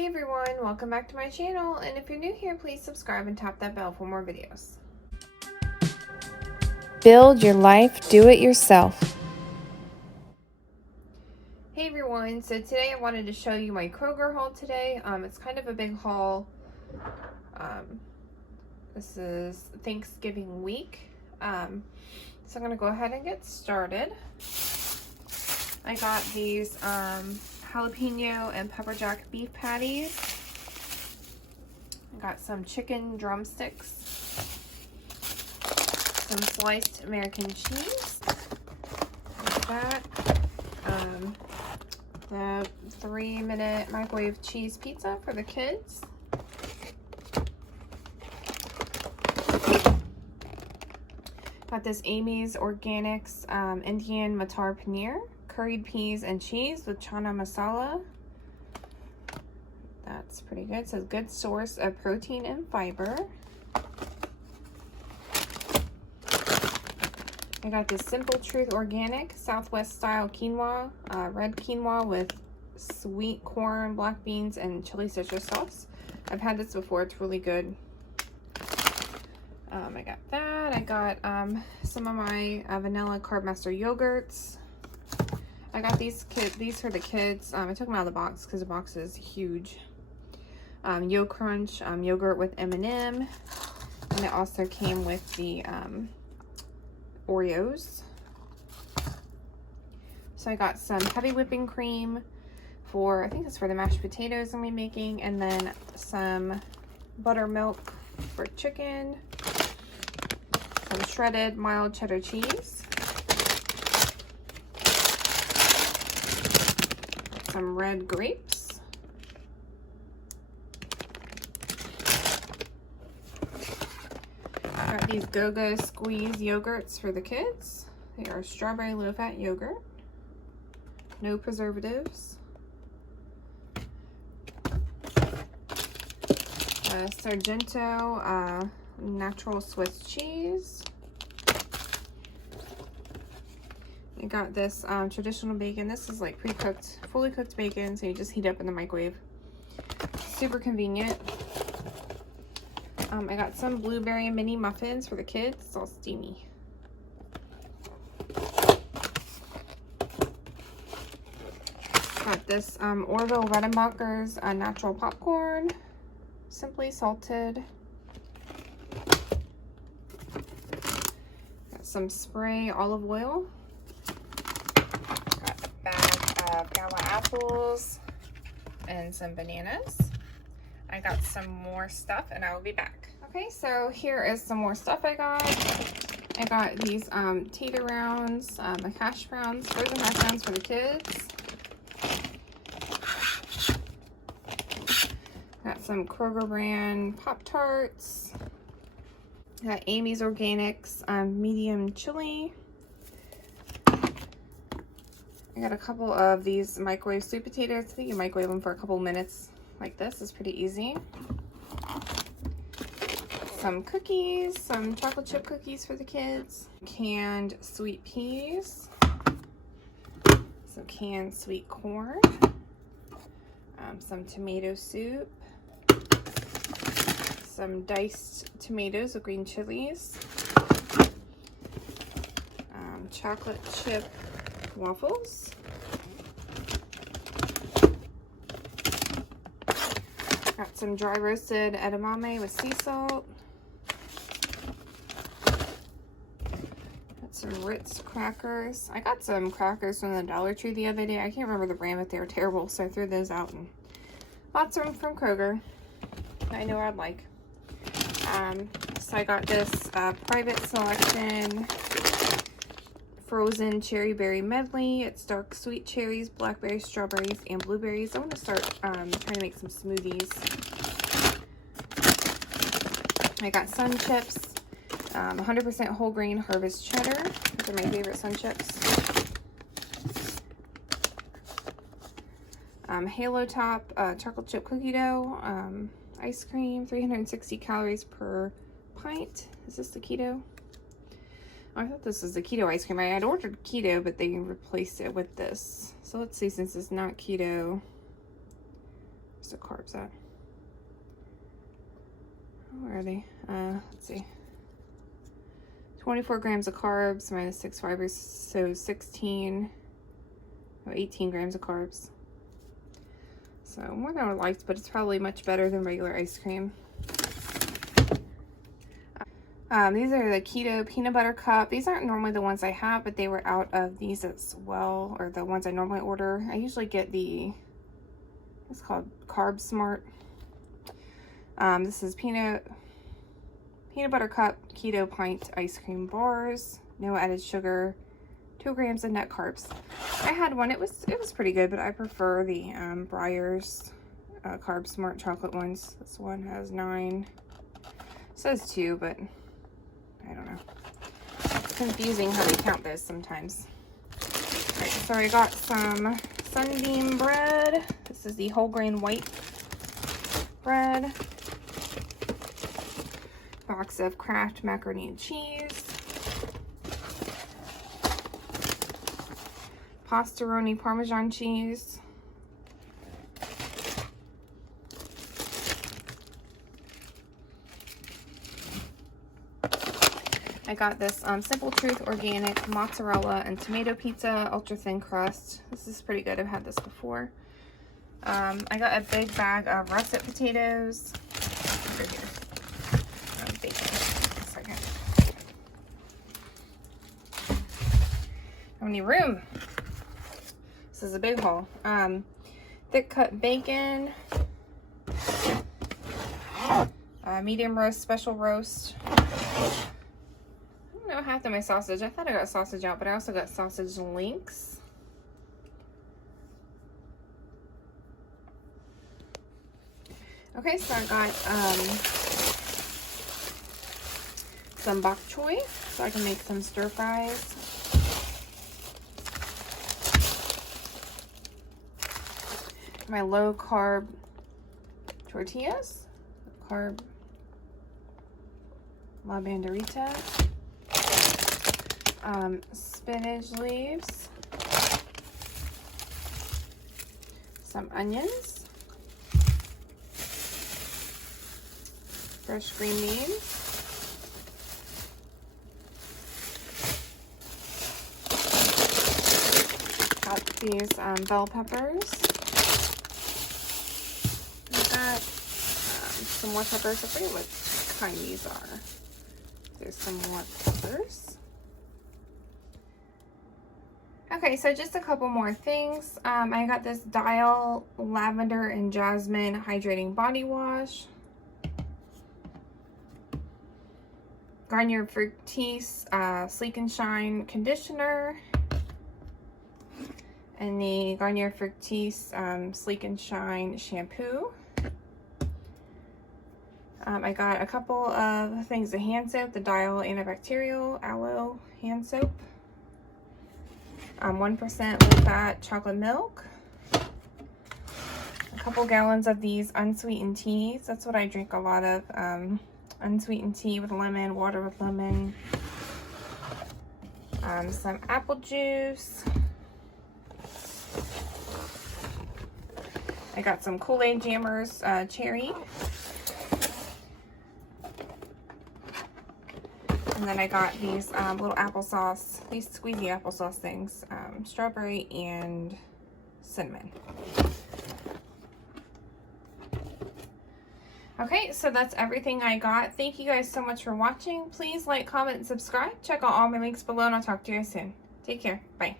Hey everyone, welcome back to my channel, and if you're new here, please subscribe and tap that bell for more videos. Build your life, do it yourself. Hey everyone, so today I wanted to show you my Kroger haul today. It's kind of a big haul. This is Thanksgiving week. So I'm going to go ahead and get started. I got these jalapeno and pepper jack beef patties. I got some chicken drumsticks, some sliced American cheese, like that, the 3-minute microwave cheese pizza for the kids, got this Amy's Organics Indian Matar Paneer, curried peas and cheese with chana masala. That's pretty good. It says good source of protein and fiber. I got this Simple Truth Organic Southwest style quinoa, red quinoa with sweet corn, black beans, and chili citrus sauce. I've had this before. It's really good. I got that. I got some of my vanilla Carb Master yogurts. I got these for the kids. I took them out of the box because the box is huge. Yo Crunch yogurt with M&M, and it also came with the Oreos. So I got some heavy whipping cream for, I think it's for the mashed potatoes I'm making, and then some buttermilk for chicken, some shredded mild cheddar cheese, some red grapes, got these Go-Go Squeeze yogurts for the kids. They are strawberry low-fat yogurt, no preservatives. Sargento natural Swiss cheese. I got this traditional bacon. This is like pre-cooked, fully cooked bacon, so you just heat up in the microwave. Super convenient. I got some blueberry mini muffins for the kids. It's all steamy. Got this Orville Redenbacher's natural popcorn, simply salted. Got some spray olive oil. Got a bag of Gala apples and some bananas. I got some more stuff and I will be back. Okay, so here is some more stuff I got. I got these tater rounds, hash browns, frozen hash browns for the kids. Got some Kroger brand Pop-Tarts. Got Amy's Organics medium chili. I got a couple of these microwave sweet potatoes. I think you microwave them for a couple minutes like this. It's pretty easy. Some cookies, some chocolate chip cookies for the kids. Canned sweet peas. Some canned sweet corn. Some tomato soup. Some diced tomatoes with green chilies. Chocolate chip waffles. Got some dry roasted edamame with sea salt. Got some Ritz crackers. I got some crackers from the Dollar Tree the other day. I can't remember the brand, but they were terrible, so I threw those out and bought some from Kroger. I know I'd like. So I got this private selection frozen cherry berry medley. It's dark sweet cherries, blackberries, strawberries, and blueberries. I'm going to start trying to make some smoothies. I got Sun Chips, 100% whole grain harvest cheddar. These are my favorite Sun Chips. Halo Top chocolate chip cookie dough. Ice cream, 360 calories per pint. Is this the keto? I thought this was the keto ice cream. I had ordered keto, but they replaced it with this. So let's see, since it's not keto. Where's the carbs at? Where are they? Let's see. 24 grams of carbs minus 6 fibers, so 18 grams of carbs. So more than I liked, but it's probably much better than regular ice cream. These are the keto peanut butter cup. These aren't normally the ones I have, but they were out of these as well, or the ones I normally order. I usually get it's called Carb Smart. This is peanut butter cup keto pint ice cream bars, no added sugar, 2 grams of net carbs. I had one. It was pretty good, but I prefer the Breyers Carb Smart chocolate ones. This one has 9. It says 2, but I don't know. It's confusing how they count those sometimes. Alright, so I got some Sunbeam bread. This is the whole grain white bread. Box of Kraft macaroni and cheese. Pastaroni Parmesan cheese. I got this Simple Truth organic mozzarella and tomato pizza, ultra thin crust. This is pretty good. I've had this before. I got a big bag of russet potatoes. Over here. Bacon. A second. How many room? This is a big haul. Thick cut bacon. Medium roast, special roast. I don't know half of my sausage. I thought I got sausage out, but I also got sausage links. Okay, so I got some bok choy, so I can make some stir fries. My low carb tortillas, carb la banderita. Spinach leaves, some onions, fresh green beans, got these bell peppers. I got some more peppers. I forget what kind these are. There's some more peppers. Okay, so just a couple more things. I got this Dial Lavender and Jasmine Hydrating Body Wash. Garnier Fructis Sleek and Shine Conditioner. And the Garnier Fructis Sleek and Shine Shampoo. I got a couple of things of hand soap. The Dial Antibacterial Aloe Hand Soap. 1% low fat chocolate milk. A couple gallons of these unsweetened teas. That's what I drink a lot of. Unsweetened tea with lemon, water with lemon. Some apple juice. I got some Kool-Aid Jammers cherry. And then I got these little applesauce, these squeezy applesauce things, strawberry and cinnamon. Okay, so that's everything I got. Thank you guys so much for watching. Please like, comment, and subscribe. Check out all my links below, and I'll talk to you guys soon. Take care. Bye.